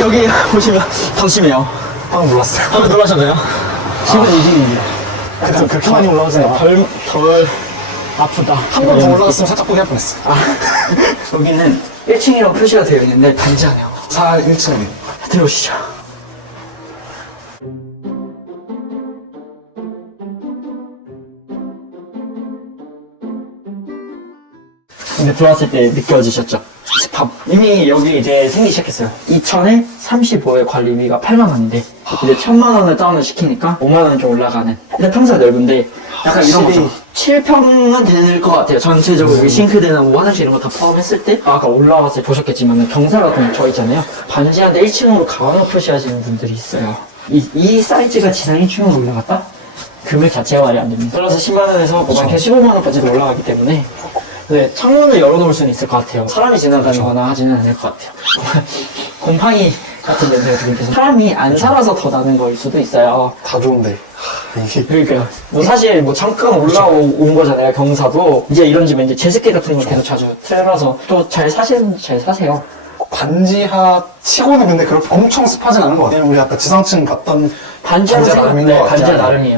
여기 보시면 더 심해요. 방금 몰랐어요. 한번 놀라셨나요? 지금 이진입니다. 그래서 그렇게 많이 올라오진 않아. 덜, 덜 아프다. 한 번 더 올라갔으면 살짝 포기할 뻔했어. 아, 여기는 1층이라고 표시가 되어 있는데 단지 않아요. 4, 1층에. 들어오시죠. 근데 들어왔을 때 느껴지셨죠? 스팝. 이미 여기 이제 생기기 시작했어요. 2천에 35의 관리비가 8만 원인데 이제 1천만 원을 다운을 시키니까 5만 원이 좀 올라가는. 근데 평소가 넓은데 약간 이런 확실히. 거죠. 7평은 되는 것 같아요. 전체적으로 여기 싱크대나 뭐 화장실 이런 거 다 포함했을 때 아까 올라왔을 때 보셨겠지만 경사 같은 거 저 있잖아요. 반지하인데 1층으로 가로 표시하시는 분들이 있어요. 이, 이 사이즈가 지상 1층으로 올라갔다? 금액 자체가 말이 안 됩니다. 플러스 10만 원에서 뭐 많게 15만 원까지도 올라가기 때문에 네, 창문을 열어놓을 수는 있을 것 같아요. 사람이 지나가거나 하지는 않을 것 같아요. 곰팡이 같은 냄새가 들리면서 사람이 안 살아서 더 나는 거일 수도 있어요. 다 좋은데. 하, 이게. 그러니까요. 뭐 사실 뭐 잠깐 올라온 거잖아요. 경사도 이제 이런 집에 이제 제습기 같은 거 계속 자주 틀어놔서 또 잘 사시는 잘 사세요. 반지하 치고는 근데 그렇게 엄청 습하진 않은 것 같아요. 우리 아까 지상층 갔던 반지하 나름인 네, 것 같지 반지하 않아요? 나름이에요.